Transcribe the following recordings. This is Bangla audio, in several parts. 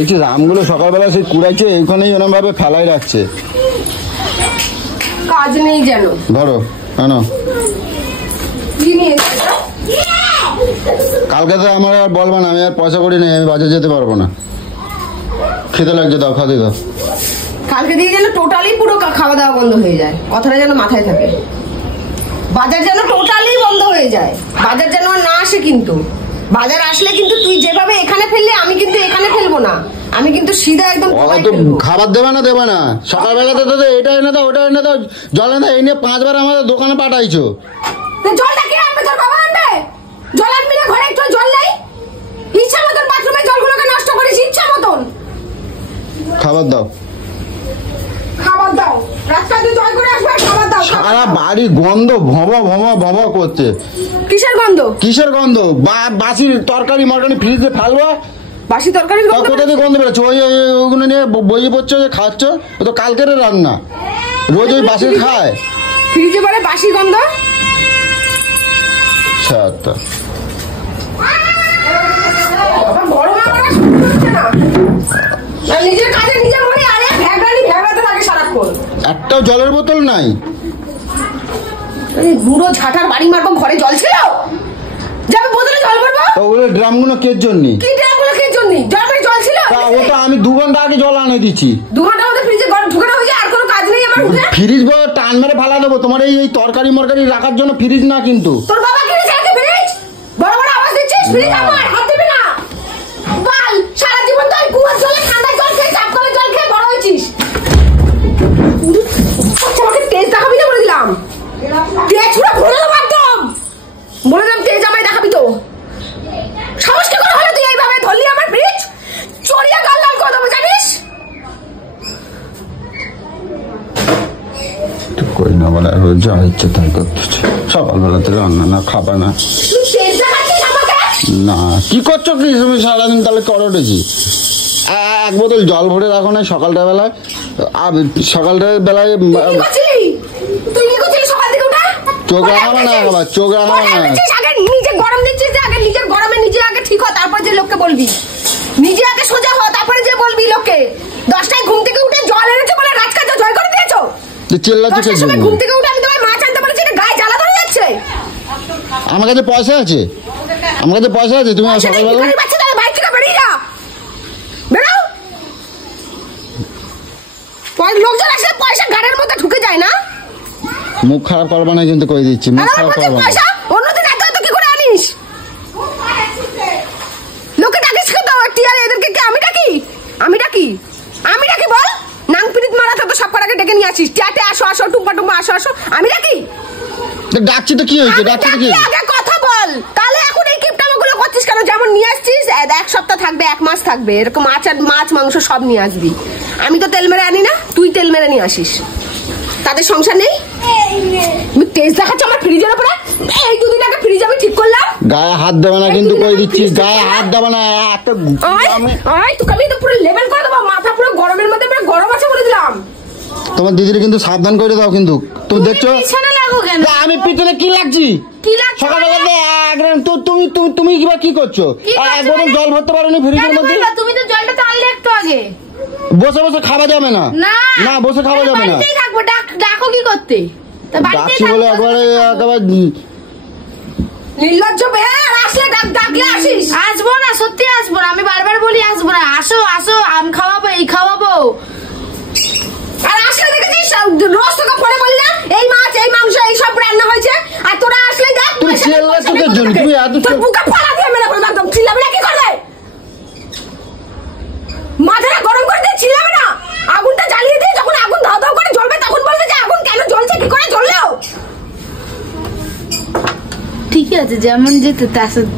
দেখছি আমগুলো সকালবেলা সেই কুড়াইছে এইখানেই এরকম ভাবে ফেলাই রাখছে, কাজ নেই যেন। ধরো কালকে তো আমার আর বলবো না, আমি আর পয়সা করি নেই, আমি বাজার যেতে পারবো না, খেতে লাগছে, দাও খাতে দাও। কালকে দিয়ে যেন টোটালি পুরো খাওয়া দাওয়া বন্ধ হয়ে যায়, কথাটা যেন মাথায় থাকে। বাজার যেন টোটালি বন্ধ হয়ে যায়, বাজার যেন না আসে। কিন্তু বাজার আসলে কিন্তু তুই যেভাবে এখানে ফেললে আমি কিন্তু এখানে ফেলবো না, আমি কিন্তু সিধা একদম খাবার দেবে না সকালবেলাতে তো এটা এনে দাও ওটা এনে দাও জল এনে এই নিয়ে 5 বার আমাদের দোকানে পাঠাইছো। জলটা কে আনবে? তোর বাবা আনবে? জল আনবি না? ঘরে একটু জল নেই? ইচ্ছা মতন বাথরুমে জলগুলোকে নষ্ট করিস, ইচ্ছা মতন। খাবার দাও রাস্তায় তুই জল করে আসবে, খাবার দাও। সারা বাড়ি গন্ধ ভব করছে। কিসের গন্ধ? বাসি তরকারি মটকারি ফ্রিজে ফেলবো, বাসি তরকারি কোথা থেকে গন্ধ বেরোচ্ছে? ওইগুলো নিয়ে বইয়ে পড়ছো যে খাচ্ছ, ও তো কালকের রান্না, রোজ ওই বাসি খায়, ফ্রিজে বলে বাসি গন্ধ। একটাও জলের বোতল নাই। বুড়ো ঝাঁটার বাড়ি মারবো, ঘরে জল ছিল? যাবে বোতলে জল ভরবো? ওগুলো ড্রামগুলো কের জন্য? কি ড্রামগুলো কের জন্য? ড্রামে জল ছিল? ওটা আমি 2 ঘন্টা আগে জল আনে দিচ্ছি। 2 ঘন্টা মধ্যে ফ্রিজে ঢুকানো হয়ে যায়, আর কোনো কাজ নেই আমার উঠে? ফ্রিজ বড় টান মেরে ফালা দেবো, তোমার এই তরকারি মরকারি রাখার জন্য ফ্রিজ না কিন্তু। তোর বাবা কিনেছে একটা ফ্রিজ? বড় বড় আওয়াজ দিচ্ছিস, ফ্রিজ আমার, হাত দিবি না। বল, সারা জীবন তো কুয়ার জলে ঠান্ডা জল খেয়ে চাপ করে জল খেয়ে বড় হয়েছিস। আমাকে তেজ দেখাবি না বলে দিলাম, তেজ পুরো ভরে দেবো একদম, বলে দিলাম তেজ আমায় দেখাবি তো। সাহস কি করে হলো তুই এইভাবে ধরলি আমার ফ্রিজ? চড়িয়া গাল লাল করে দেবো জানিস? কই না বলে যা ইচ্ছে তাই করতেছে, সকালবেলাতে রান্না না খাবা না। না কি করছো কি তুমি সারাদিন? তাহলে করোটেছি 1 বোতল জল ভরে রাখো না সকালটা বেলায়, চোখ রাখাবে না, চোখ রাখাবে না। নিজে গরম দিচ্ছিস, আগে নিজের গরমে নিজে আগে ঠিক হ, তারপর যে লোককে বলবি। নিজে আগে সোজা হ, তারপরে যে বলবি লোককে। 10টায় ঘুম থেকে উঠে জল এনেছে বলে রাজকাজ জয় করে দিয়েছো। চিল্লাচ্ছো ঘুম থেকে উঠে আমি তোমায় মাছ আনতে বলেছি, গায়ে জ্বালা ধরে যাচ্ছে। আমার কাছে পয়সা আছে, তুমি সকালবেলা বাইক থেকে বেরিয়ে যা, বেরো। লোকজন আসলে পয়সা গাড়ির মধ্যে ঢুকে যায় না। মুখ খারাপ করবা না কিন্তু কই দিচ্ছি, মুখ খারাপ করবা না। পয়সা অন্যদিন এত কি করে আনিস? লোকে ডাকিস তো টিয়ার, এদেরকে কি আমি ডাকি বল? নাং পিরিত মারাটা তো সব করাকে ডেকে নিয়ে আসিস, টিয়াতে আসো টুম্পা আসো, আমি ডাকি? ডাকছি তো কি হয়েছে? আগে কথা বল, তাহলে এখন এই কিপটামাগুলো করছিস কেন? যেমন নিয়ে আসছিস 1 সপ্তাহ থাকবে, 1 মাস থাকবে, এরকম মাছ মাংস সব নিয়ে আসবি। আমি তো তেল মেরে আনি না, তুই তেল মেরে নিয়ে আসিস। তাদের সংসার নেই? তেজ দেখাচ্ছে আমার ফ্রিজের উপরে। এই 2 দিন আগে ফ্রিজ আমি ঠিক করলাম। গায়ে হাত দেবে না কিন্তু কই দিচ্ছিস, গায়ে হাত দেবে না। তোকে আমি তো পুরো লেভেল করে দেবো, মাথা পুরো গরমের মধ্যে পুরো গরম আছে বলে দিলাম। তোমার দিদির কিন্তু সাবধান করে দাও কিন্তু। তুমি দেখছো আমি পিছনে কি লাগছি সকালবেলাতে? তুমি কি করছো? একদম জল ভরতে পারোনি ফ্রিজের মধ্যে? তুমি তো জলটা তো আনলে একটু আগে। বসে খাওয়া যাবে না, না বসে খাওয়া যাবে না। ডাকো কি করতে? ডাকছি বলে একবারে নির্লজ্জ বেয়ার, আসলে ডাকলে আসিস। আসবো না, সত্যি আসবো না, আমি বারবার বলি আসবো না। আসো আম খাওয়াবো, এই খাওয়াবো। আর আসলে দেখেছিস রোজ তোকে ফোনে বলি না এই মাছ এই মাংস এই সব রান্না হয়েছে, আর তোরা আসলে দেখ তুই চিল্লাচ্ছিস জন্য, তুই এত বুকে ফাড়া দিয়ে মেরে ফেলবো একদম। চিল্লাবি না কি করবে? মাথাটা গরম করে দিয়ে চিল্লাবি না। আগুনটা জ্বালিয়ে দিয়ে যখন আগুন ধাও ধাও করে জ্বলবে তখন বলবে যে আগুন কেন জ্বলছে, কি করে জ্বললো। ঠিকই আছে, যেমন যেতে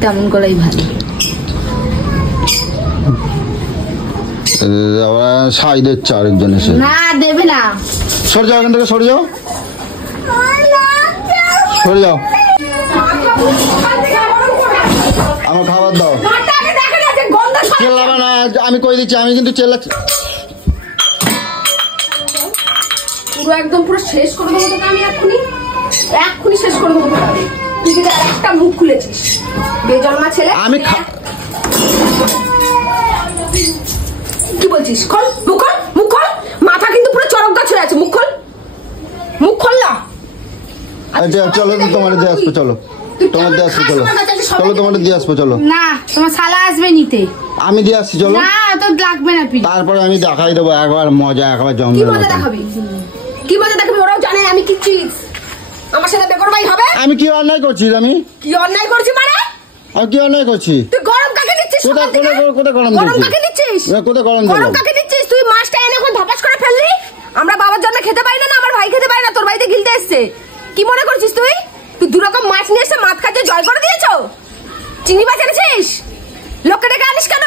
তেমন করাই ভালো। সাই দিচ্ছে আরেকজন এসে। না দেবে না, সরে যাও এখান থেকে, সরে যাও। আমার খাবার দাও। চেল্লাবে না, আমি কই দিচ্ছি, আমি কিন্তু চেল্লাচ্ছি। পুরো একদম পুরো শেষ করে দেবো তোকে আমি, এক্ষুনি শেষ করে দেবো। তুই যদি একটা মুখ খুলেছিস বেজন্মা ছেলে। আমি বলছিস? খোল মুখ, খোল মুখ, খোল। মাথা কিন্তু পুরো চরক গাছ হয়ে আছে, মুখ খোল, মুখ খোল না। চলো তোমার দিয়ে আসবো, চলো তোমার দিয়ে আসবো, চলো চলো তোমার দিয়ে আসবো, চলো। না তোমার শালা আসবে নিতে, আমি দিয়ে আসছি, চলো। না তো লাগবে না পিড়ি। তারপরে আমি দেখাই দেবো একবার মজা, একবার কি জঙ্গল। মজা দেখাবি, কি মজা দেখাবি? ওরাও জানে আমি কি চিজ, আমার সাথে বেকরবাই হবে। আমি কি অন্যায় করছি? আমি কি অন্যায় করছি মানে? আমি কি অন্যায় করছি? তুই গরম কাকে দিচ্ছিস? কোথায় গরম গরম কাকে দিচ্ছিস? কোথায় গরম গরম কাকে দিচ্ছিস? তুই মাছটা এনে এখন ধাপাস করে ফেললি। আমরা বাবার জন্য খেতে পাই না, আমার ভাই খেতে পাই না, তোর বাড়িতে গিলতে এসছে। কি মনে করছিস তুই? তুই দু রকম মাছ নিয়ে এসে মাছ খাচ্ছে জয় করে দিয়েছ। চিনি মাছ এনেছিস? লোককে ডেকে আনিস কেন?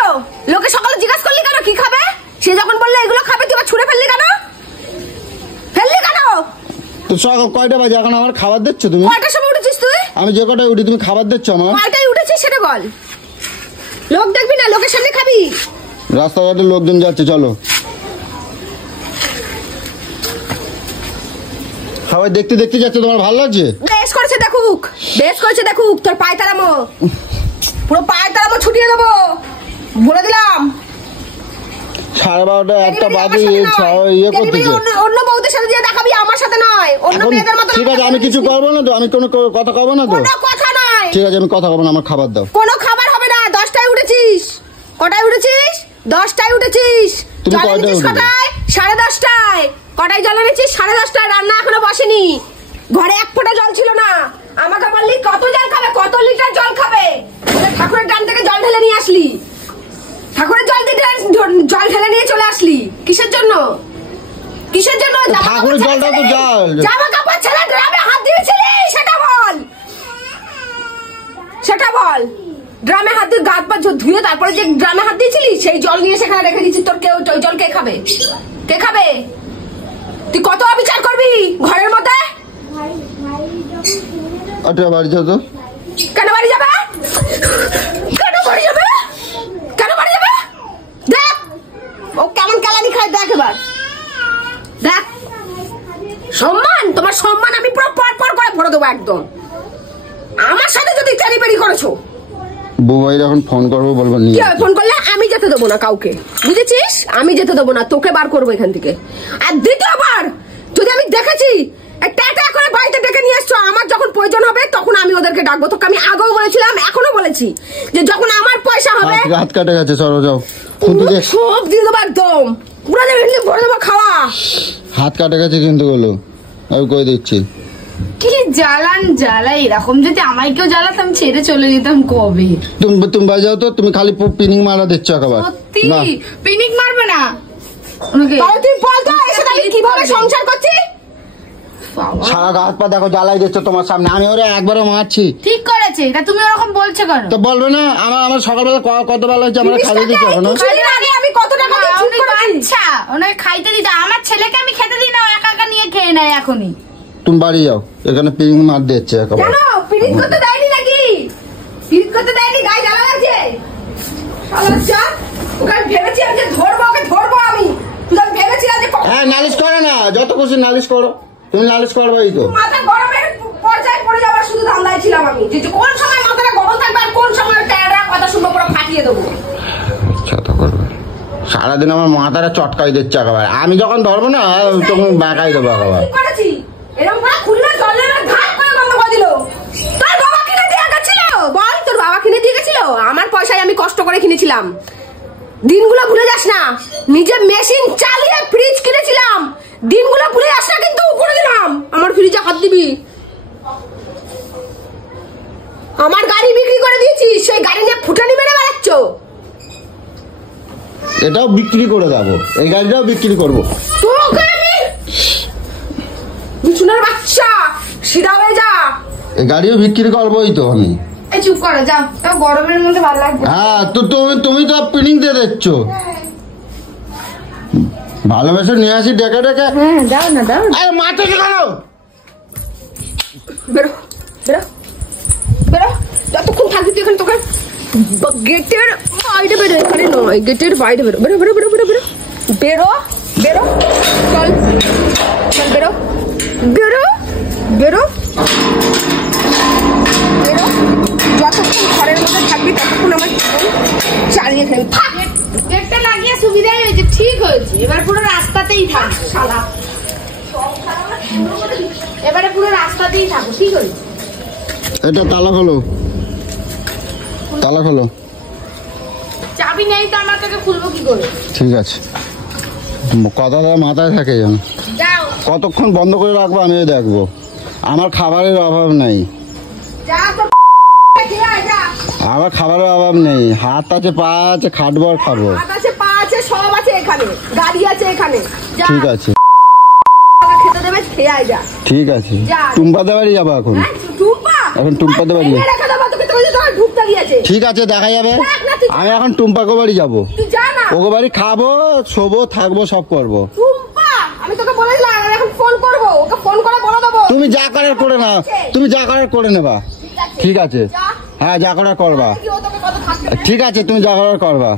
লোকে সকালে জিজ্ঞাসা করলি কেন কি খাবে? সে যখন বললে এগুলো খাবে, তুই আবার ছুঁড়ে ফেললি কেন? ফেললি কেন? তো সকাল কয়টা বাজে? এখন আমার খাবার দিচ্ছ তুমি? কয়টার সময় উঠেছিস তুই? আমি যে কটায় উঠি তুমি খাবার দিচ্ছ আমার? কয়টায় উঠেছিস সেটা বল। লোক দেখবি না, লোকের সামনে খাবি। রাস্তাঘাটে লোকজন যাচ্ছে, চলো। সবাই দেখতে দেখতে যাচ্ছে, তোমার ভালো লাগছে? বেশ করেছে দেখুক, বেশ করেছে দেখুক। তোর পায়ে তারামো, পুরো পায়ে তারামো ছুটিয়ে দেবো বলে দিলাম। 12:30 একটা বাজে ইয়ে করতেছে। অন্য বউদের সাথে যে দেখাবি, আমার সাথে নয়। অন্য মেয়েদের মতো। ঠিক আছে, আমি কিছু করবো না তো, আমি কোনো কথা কব না তো। কোনো কথা নয়। ঠিক আছে, আমি কথা কব না, আমার খাবার দাও। কোনো খাবার হবে না। 10টায় উঠেছিস? কটায় উঠেছিস? 10টায় উঠেছিস। তুমি কয়টায় উঠেছিস? কটায়? 10:30টায়। কটায় জল এনেছিস? 10:30টায়। রান্না এখনো বসেনি, ঘরে এক ফোঁটা জল ছিল না। আমাকে বললি কত জল খাবে, কত লিটার জল খাবে? ঠাকুরের ডান থেকে জল ঢেলে নিয়ে আসলি, ঠাকুরের জল ঢেলে নিয়ে চলে আসলি। কিসের জন্য? কিসের জন্য? ঠাকুরের জলটা তো জল। জামা কাপড় ছেলে ড্রামে হাত দিয়েছিলি, সেটা বল, সেটা বল। ড্রামে হাত দিয়ে গাছ পা ধুয়ে তারপরে যে ড্রামে হাত দিয়েছিলি, সেই জল নিয়ে সেখানে রেখে দিচ্ছিস। তোর কেউ ওই জল কে খাবে? কে খাবে? তুই কত অবিচার করবি ঘরের মধ্যে? বাড়ি যাও তো। কেন বাড়ি যাবে? কেন বাড়ি যাবে? কেন বাড়ি যাবে? দেখ ও কেমন কালানি খায়, দেখ এবার দেখ। সম্মান, তোমার সম্মান আমি পুরো পর পর করে ভরে দেবো একদম। আমার সাথে যদি চারিপারি করেছো। বউভাইয়ের এখন ফোন করবো, বলবো কি হবে? ফোন করলে আমি যেতে দেবো না কাউকে, বুঝেছিস? আমি যেতে দেবো না, তোকে বার করবো এখান থেকে। আর দ্বিতীয়বার যদি আমি দেখেছি টাটা করে বাড়িতে ডেকে নিয়ে এসছো, আমার যখন প্রয়োজন হবে তখন আমি ওদেরকে ডাকবো। তোকে আমি আগেও বলেছিলাম, এখনো বলেছি যে যখন আমার পয়সা হবে। হাত কাটে গেছে, চলো যাও। সব দিয়ে দেবো একদম, পুরো ভরে দেবো খাওয়া। হাত কাটে গেছে কিন্তু বলো, আমি কই দিচ্ছি। কি জ্বালান জ্বালাই, এরকম যদি আমায় কেউ জ্বালাতাম ছেড়ে চলে যেতাম কবে। তুমি বাড়ি যাও তো, তুমি খালি পিনিং মারা দিচ্ছ একেবারে। সত্যি পিনিক মারবে না। তুই বলতো এসে আমি কিভাবে সংসার করছি? সারা গাছ পা দেখো জ্বালাই দিচ্ছ তোমার সামনে, আমি ওরা একবারও মারছি। ঠিক করেছে, তা তুমি ওরকম বলছো কেন? তো বলবে না? আমার সকালবেলা কত বেলা হচ্ছে, আমরা খাইতে দিচ্ছি এখন। আমি কত টাকা আচ্ছা ওনাকে খাইতে দিতে, আমার ছেলেকে আমি খেতে দিই না, একা একা নিয়ে খেয়ে নেয় এখনই। তুমি বাড়ি যাও, এখানে পিনিং মার দিচ্ছে একেবারে। কেন পিরিত করতে দেয়নি নাকি? পিরিত করতে দেয়নি, গায়ে জ্বালা লাগছে। আচ্ছা ওকে ভেবেছি আমি ধরবো, ওকে ধরবো আমি। তুই আমি ভেবেছিলাম যে হ্যাঁ, নালিশ করো না, যত খুশি নালিশ করো। তুমি নালিশ করবোই তো। মাথা গরমের পর্যায়ে পড়ে যাওয়ার শুধু ধান্দায় ছিলাম আমি, যে কোন সময় মাথাটা গরম থাকবে আর কোন সময় ট্যাড়া কথা শুনবো পুরো ফাটিয়ে দেবো। ছাতা করবে সারাদিন, আমার মাথাটা চটকাই দিচ্ছে একেবারে। আমি যখন ধরবো না তখন বাঁকাই দেবো একেবারে। করেছি এরকম করে খুলনা জলের ধার করে বন্ধ করে দিল। তোর বাবা কিনে দিয়ে গেছিল? বল, তোর বাবা কিনে দিয়ে গেছিল? আমার পয়সায় আমি কষ্ট করে কিনেছিলাম। দিনগুলো ভুলে যাস না, নিজে মেশিন চালিয়ে ফ্রিজ কিনেছিলাম। দিনগুলো ভুলে যাস না কিন্তু, করে দিলাম। আমার ফ্রিজে হাত দিবি? আমার গাড়ি বিক্রি করে দিয়েছিস, সেই গাড়ি নিয়ে ফুটানি মেরে বেড়াচ্ছ। এটাও বিক্রি করে দেবো, এই গাড়িটাও বিক্রি করবো। তোকে আমি চুনার বাচ্চা, সিধা হয়ে যা। এই গাড়িও বিক্রি করবোই তো আমি। এই চুপ করো, যাও, গরমের মধ্যে ভালো লাগবে। হ্যাঁ, তো তুমি তো পিনিং দিয়ে দিচ্ছ। ভালোবেসে নিয়ে আসি ডেকে ডেকে। হ্যাঁ দাও না, দাও। আরে মাঠে কেন? বেরো বেরো বেরো, যতক্ষণ থাকবি তুই এখানে। তোকে গেটের বাইরে বেরো, এখানে নয়, গেটের বাইরে বেরো। বেরো বেরো বেরো বেরো বেরো বেরো বেরো, চল চল, বেরো বেরো বেরো বেরো। যতক্ষণ ঘরের মধ্যে থাকবি ততক্ষণ আমার চালিয়ে খেলবি। গেটটা লাগিয়ে সুবিধাই হয়েছে, ঠিক বলছি এবার পুরো রাস্তাতেই থাকবো শালা এবারে পুরো রাস্তাতেই থাকো কি করি এটা তালা খোলো, তালা খোলো। চাবি নেই তো আমার থেকে খুলবো কি করে? ঠিক আছে, কথাটা মাথায় থাকে যেন। যাও কতক্ষণ বন্ধ করে রাখবো আমিও দেখবো। আমার খাবারের অভাব নেই, যা তো খেয়ে আয়, যা। আমার খাবারের অভাব নেই। হাত আছে, পা আছে, খাটবো আর খাবো। হাত আছে, পা আছে, সব আছে এখানে, গাড়ি আছে এখানে। যা, ঠিক আছে, খেতে দেবে, খেয়ে আয় যা। ঠিক আছে। যা। টুম্পাদের বাড়ি যাবো এখন। হ্যাঁ, টুম্পা? এখন টুম্পাদের বাড়ি যাবো। এই রেখে দেবো, তোকে তো বলছি তোর ঢুকতে গিয়েছে। ঠিক আছে, দেখা যাবে। দেখ না তুই। আমি এখন টুম্পাকে বাড়ি যাবো। তুই যা না। ওকে বাড়ি খাবো, শোবো, থাকবো, সব করবো। টুম্পা, আমি তোকে বলেছিলাম আমি এখন ফোন করবো, ওকে ফোন করে বলে দেবো। তুমি যা করার করে না, তুমি যা করার করে নেবা। ঠিক আছে, যা। হ্যাঁ যা করার করবা। কি ও তোকে কত থাকবে? ঠিক আছে, তুমি যা করার করবা।